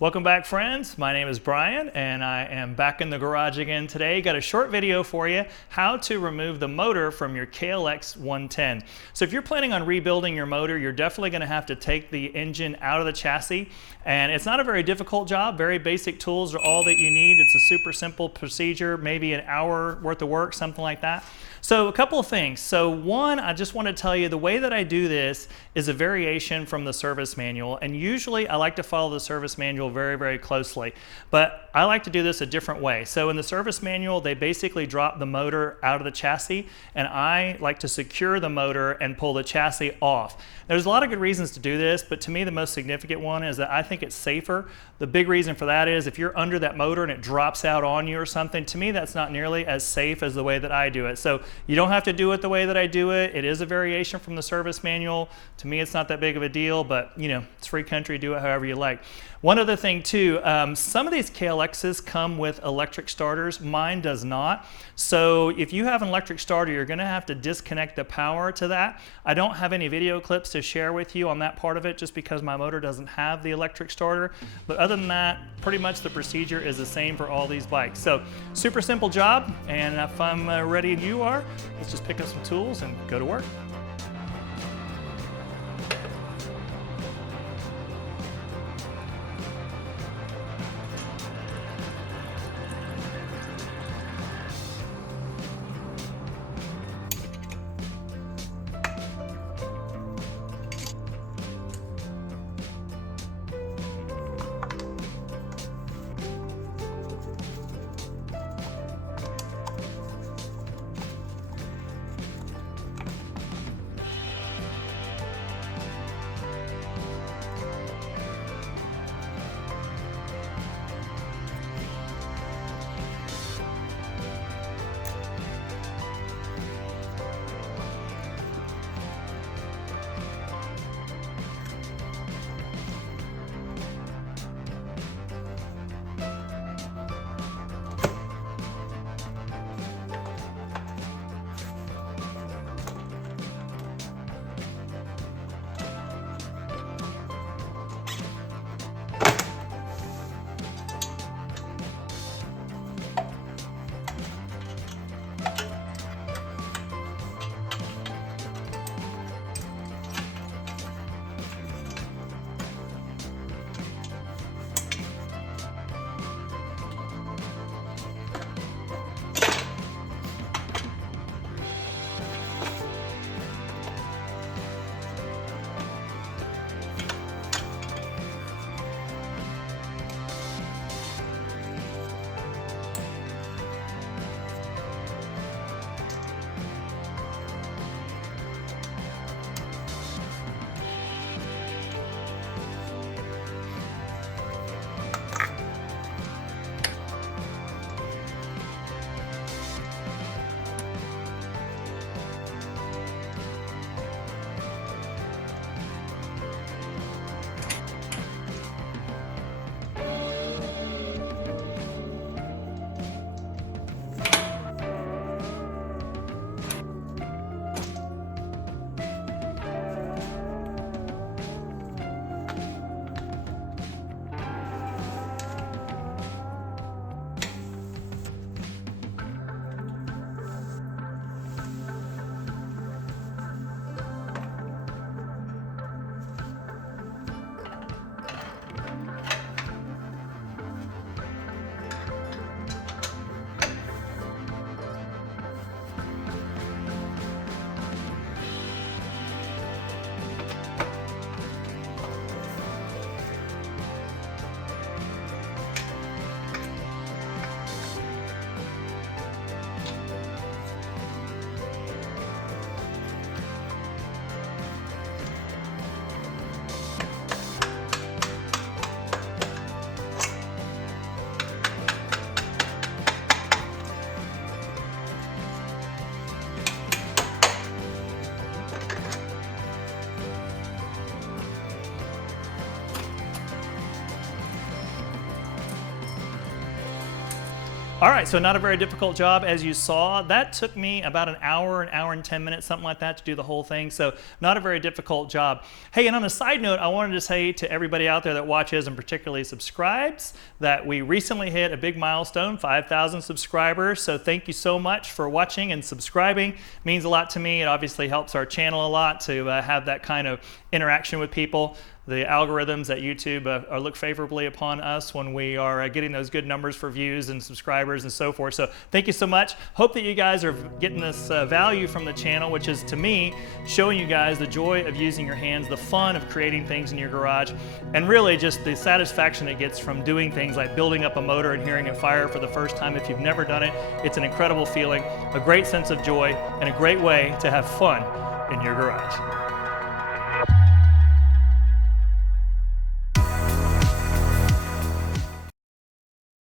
Welcome back, friends. My name is Brian and I am back in the garage again today. Got a short video for you, how to remove the motor from your KLX 110. So if you're planning on rebuilding your motor, you're definitely going to have to take the engine out of the chassis, and it's not a very difficult job. Very basic tools are all that you need. It's a super simple procedure, maybe an hour worth of work, something like that. So a couple of things. So one, I just want to tell you the way that I do this is a variation from the service manual, and usually I like to follow the service manual very, very closely, but I like to do this a different way. So in the service manual, they basically drop the motor out of the chassis, and I like to secure the motor and pull the chassis off. There's a lot of good reasons to do this, but to me the most significant one is that I think it's safer. The big reason for that is if you're under that motor and it drops out on you or something, to me that's not nearly as safe as the way that I do it. So you don't have to do it the way that I do it. It is a variation from the service manual. To me it's not that big of a deal, but you know, it's free country, do it however you like. One other thing too, some of these KLXs come with electric starters. Mine does not. So if you have an electric starter, you're gonna have to disconnect the power to that. I don't have any video clips to share with you on that part of it just because my motor doesn't have the electric starter. But other than that, pretty much the procedure is the same for all these bikes. So super simple job, and if I'm ready and you are, let's just pick up some tools and go to work. All right, so not a very difficult job, as you saw. That took me about an hour and 10 minutes, something like that, to do the whole thing. So not a very difficult job. Hey, and on a side note, I wanted to say to everybody out there that watches and particularly subscribes that we recently hit a big milestone, 5,000 subscribers. So thank you so much for watching and subscribing. It means a lot to me. It obviously helps our channel a lot to have that kind of interaction with people. The algorithms at YouTube look favorably upon us when we are getting those good numbers for views and subscribers and so forth. So thank you so much. Hope that you guys are getting this value from the channel, which is, to me, showing you guys the joy of using your hands, the fun of creating things in your garage, and really just the satisfaction it gets from doing things like building up a motor and hearing it fire for the first time. If you've never done it, it's an incredible feeling, a great sense of joy, and a great way to have fun in your garage.